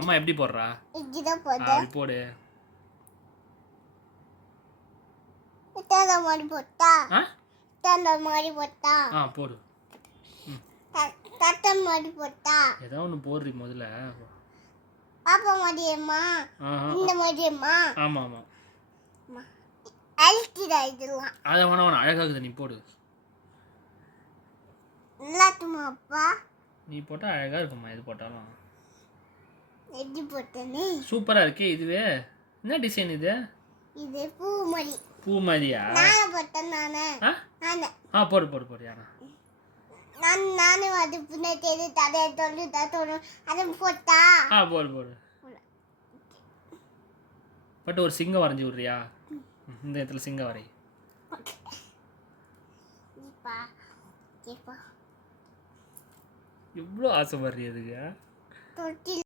அம்மா எப்படி போடுறா? இப்படிதான் போடு. அப்படி போடு. தலை மாதிரி போட்டா ஆ தலை மாதிரி போட்டா போடு. தட்டை மாதிரி போட்டா ஏதோ ஒன்று போடுறீ முதல்ல. பாப்பா மாதிரியம்மா இந்த மாதிரியம்மா. ஆமாம் ஆமாம். அழிக்கிறா இதெல்லாம். அதை வேணா அழகாகுது, நீ போடு. நல்லாட்டுமா அப்பா? நீ போட்டால் அழகாக இருக்கும்மா, எது போட்டாலும். எப்படி போட்டேன்னு சூப்பராக இருக்கே. இதுவே என்ன டிசைன் இது? இது பூ மாதிரி. பூ மாதிரியா? நானே போட்டேன். நானே போடு போடு போடு. யாரா நானே அது பின்னாடி தடையை தொழில் அதை போட்டா போடு போடு. பட் ஒரு சிங்கம் வரைஞ்சி விட்றியா? இந்த இடத்துல சிங்கம் வரை. எவ்வளோ ஆசைப்படுறீ அதுக்கு?